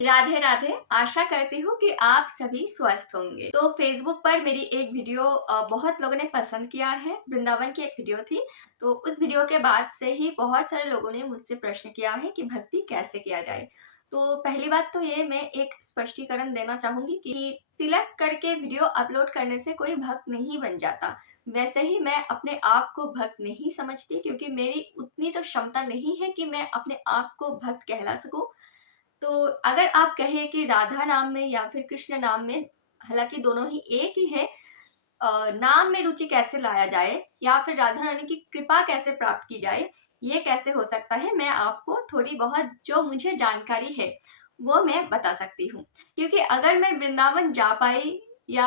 राधे राधे। आशा करती हूँ कि आप सभी स्वस्थ होंगे। तो फेसबुक पर मेरी एक वीडियो बहुत लोगों ने पसंद किया है। वृंदावन की एक वीडियो थी। तो उस वीडियो के बाद से ही बहुत सारे लोगों ने मुझसे प्रश्न किया है कि भक्ति कैसे किया जाए। तो पहली बात तो ये मैं एक स्पष्टीकरण देना चाहूंगी कि तिलक करके वीडियो अपलोड करने से कोई भक्त नहीं बन जाता। वैसे ही मैं अपने आप को भक्त नहीं समझती, क्योंकि मेरी उतनी तो क्षमता नहीं है कि मैं अपने आप को भक्त कहला सकूं। तो अगर आप कहें कि राधा नाम में या फिर कृष्ण नाम में, हालांकि दोनों ही एक ही है, नाम में रुचि कैसे लाया जाए या फिर राधा रानी की कृपा कैसे प्राप्त की जाए, ये कैसे हो सकता है, मैं आपको थोड़ी बहुत जो मुझे जानकारी है वो मैं बता सकती हूँ। क्योंकि अगर मैं वृंदावन जा पाई, या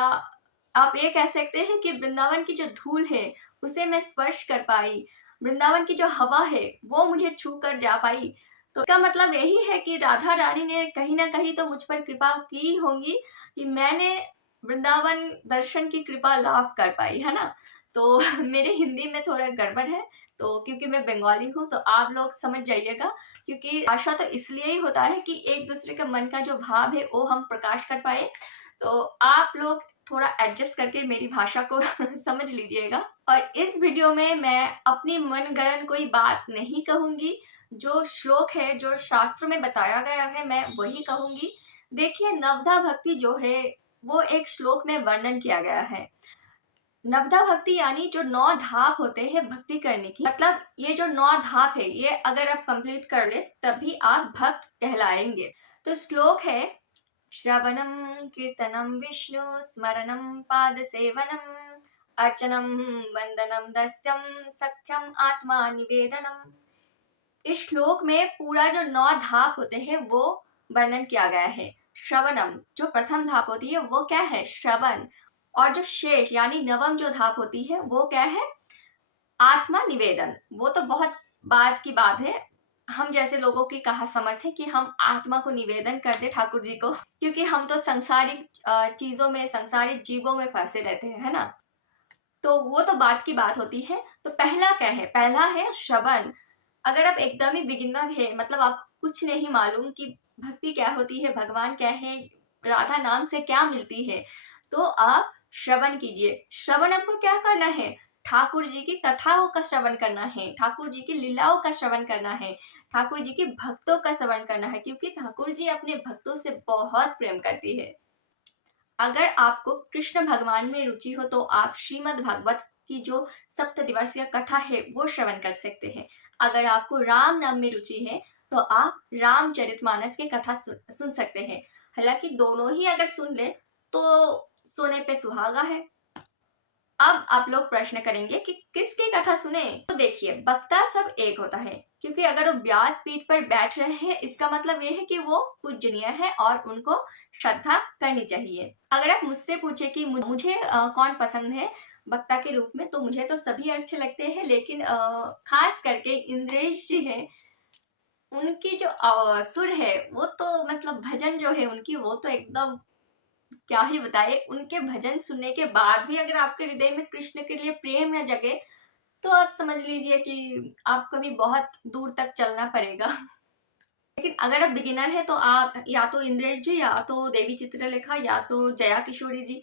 आप ये कह सकते हैं कि वृंदावन की जो धूल है उसे मैं स्पर्श कर पाई, वृंदावन की जो हवा है वो मुझे छू कर जा पाई, तो इसका मतलब यही है कि राधा रानी ने कहीं ना कहीं तो मुझ पर कृपा की होंगी कि मैंने वृंदावन दर्शन की कृपा लाभ कर पाई, है ना। तो मेरे हिंदी में थोड़ा गड़बड़ है, तो क्योंकि मैं बंगाली हूँ तो आप लोग समझ जाइएगा। क्योंकि आशा तो इसलिए ही होता है कि एक दूसरे के मन का जो भाव है वो हम प्रकाश कर पाए। तो आप लोग थोड़ा एडजस्ट करके मेरी भाषा को समझ लीजिएगा। और इस वीडियो में मैं अपनी मनगढ़ंत कोई बात नहीं कहूंगी। जो श्लोक है, जो शास्त्रों में बताया गया है, मैं वही कहूंगी। देखिए, नवधा भक्ति जो है वो एक श्लोक में वर्णन किया गया है। नवधा भक्ति यानी जो 9 धाप होते हैं भक्ति करने की, मतलब ये जो 9 धाप है ये अगर आप कंप्लीट कर ले तभी आप भक्त कहलाएंगे। तो श्लोक है, श्रवणम कीर्तनम विष्णु स्मरणम पाद सेवनम अर्चनम वंदनम दस्यम सख्यम आत्मा निवेदनम। इस श्लोक में पूरा जो 9 धाप होते हैं वो वर्णन किया गया है। श्रवणम जो प्रथम धाप होती है वो क्या है, श्रवण। और जो शेष यानी नवम जो धाप होती है वो क्या है, आत्मा निवेदन। वो तो बहुत बाद की बात है। हम जैसे लोगों की कहाँ समर्थ है कि हम आत्मा को निवेदन कर दे ठाकुर जी को, क्योंकि हम तो सांसारिक चीजों में, सांसारिक जीवों में फंसे रहते हैं, है ना। तो वो तो बात की बात होती है। तो पहला क्या है, पहला है श्रवण। अगर आप एकदम ही बिगिनर है, मतलब आप कुछ नहीं मालूम कि भक्ति क्या होती है, भगवान क्या है, राधा नाम से क्या मिलती है, तो आप श्रवण कीजिए। श्रवण आपको क्या करना है, ठाकुर जी की कथाओं का श्रवण करना है, ठाकुर जी की लीलाओं का श्रवण करना है, ठाकुर जी के भक्तों का श्रवण करना है, क्योंकि ठाकुर जी अपने भक्तों से बहुत प्रेम करती है। अगर आपको कृष्ण भगवान में रुचि हो तो आप श्रीमद् भागवत की जो सप्त दिवसीय कथा है वो श्रवण कर सकते हैं। अगर आपको राम नाम में रुचि है तो आप रामचरितमानस की कथा सुन सकते हैं। हालांकि दोनों ही अगर सुन ले तो सोने पे सुहागा है। अब आप लोग प्रश्न करेंगे कि किसकी कथा सुने, तो देखिए, वक्ता सब एक होता है, क्योंकि अगर वो व्यास पीठ पर बैठ रहे हैं इसका मतलब ये है कि वो पूजनीय है और उनको श्रद्धा करनी चाहिए। अगर आप मुझसे पूछे कि मुझे कौन पसंद है वक्ता के रूप में, तो मुझे तो सभी अच्छे लगते हैं, लेकिन खास करके इंद्रेश जी हैं, उनकी जो सुर है वो तो, मतलब भजन जो है उनकी, वो तो एकदम क्या ही बताए। उनके भजन सुनने के बाद भी अगर आपके हृदय में कृष्ण के लिए प्रेम न जगे तो आप समझ लीजिए कि आपको भी बहुत दूर तक चलना पड़ेगा। लेकिन अगर आप बिगिनर है तो आप या तो इंद्रेश जी, या तो देवी चित्रलेखा, या तो जया किशोरी जी,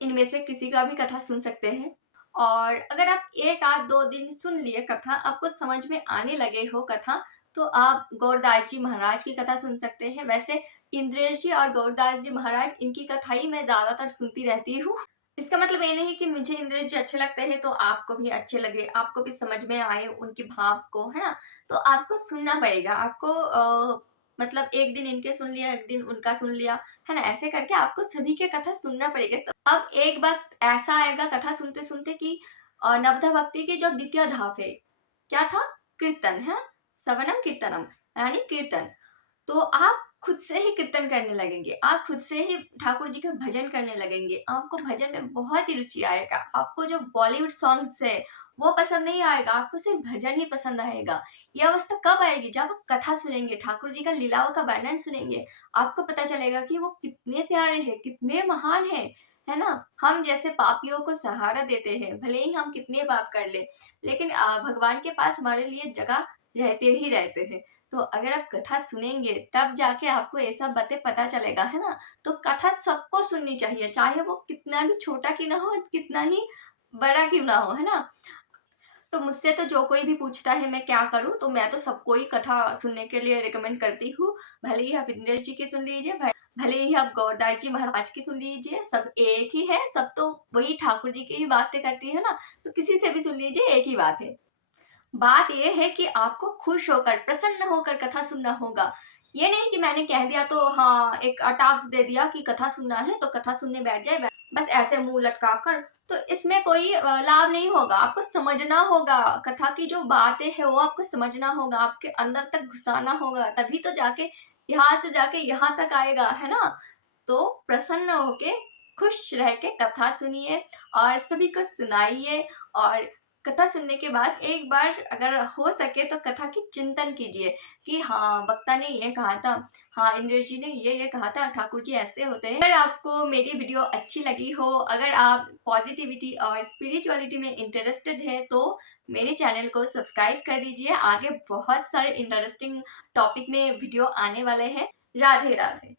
इनमें से किसी का भी कथा सुन सकते हैं। और अगर आप एक आध दो दिन सुन लिए कथा, आपको समझ में आने लगे हो कथा, तो आप गौरदास जी महाराज की कथा सुन सकते हैं। वैसे इंद्रेश जी और गौरदास जी महाराज, इनकी कथा ही मैं ज्यादातर सुनती रहती हूँ। इसका मतलब ये नहीं कि मुझे इंद्रेश जी अच्छे लगते हैं तो आपको भी अच्छे लगे, आपको भी समझ में आए उनके भाव को, है ना। तो आपको सुनना पड़ेगा। आपको मतलब एक दिन इनके सुन लिया, एक दिन उनका सुन लिया, है ना, ऐसे करके आपको सभी के कथा सुनना पड़ेगा। तो अब एक बात ऐसा आएगा कथा सुनते सुनते कि नवधा भक्ति की जो द्वितीय धाप है, क्या था, कीर्तन है, सवनम कीर्तनम, यानी कीर्तन। तो आप खुद से ही कीर्तन करने लगेंगे, आप खुद से ही ठाकुर जी का भजन करने लगेंगे। आपको भजन में बहुत ही रुचि आएगा। आपको जो बॉलीवुड सॉन्ग्स है वो पसंद नहीं आएगा, आपको सिर्फ भजन ही पसंद आएगा। ये अवस्था कब आएगी, जब आप कथा सुनेंगे, ठाकुर जी का लीलाओं का वर्णन सुनेंगे, आपको पता चलेगा कि वो कितने प्यारे हैं, कितने महान हैं, है ना। हम जैसे पापियों को सहारा देते हैं, भले ही हम कितने पाप कर ले, लेकिन भगवान के पास हमारे लिए जगह रहते ही रहते हैं। तो अगर आप कथा सुनेंगे तब जाके आपको ये सब बातें पता चलेगा, है ना? तो कथा सबको सुननी चाहिए, चाहे वो कितना भी छोटा क्यों ना हो, कितना ही बड़ा क्यों ना हो, है ना? तो मुझसे तो जो कोई भी पूछता है मैं क्या करूँ, तो मैं तो सबको ही कथा सुनने के लिए रिकमेंड करती हूँ। भले ही आप इंद्रेश जी की सुन लीजिए, भले ही आप गौरदास जी महाराज की सुन लीजिए, सब एक ही है, सब तो वही ठाकुर जी की ही बातें करती है ना, तो किसी से भी सुन लीजिए, एक ही बात है। बात ये है कि आपको खुश होकर, प्रसन्न होकर कथा सुनना होगा। ये नहीं कि मैंने कह दिया तो हाँ, एक टास्क दे दिया कि कथा सुनना है तो कथा सुनने बैठ जाए, बस ऐसे मुँह लटका कर, तो इसमें कोई लाभ नहीं होगा। आपको समझना होगा, कथा की जो बातें हैं वो आपको समझना होगा, आपके अंदर तक घुसाना होगा, तभी तो जाके यहाँ से जाके यहाँ तक आएगा, है ना? तो प्रसन्न होके, खुश रह के कथा सुनिए और सभी को सुनाइए। और कथा सुनने के बाद एक बार अगर हो सके तो कथा की चिंतन कीजिए कि हाँ, वक्ता ने ये कहा था, हाँ, इंद्रेश जी ने ये कहा था, ठाकुर जी ऐसे होते हैं। अगर आपको मेरी वीडियो अच्छी लगी हो, अगर आप पॉजिटिविटी और स्पिरिचुअलिटी में इंटरेस्टेड है तो मेरे चैनल को सब्सक्राइब कर दीजिए। आगे बहुत सारे इंटरेस्टिंग टॉपिक में वीडियो आने वाले हैं। राधे राधे।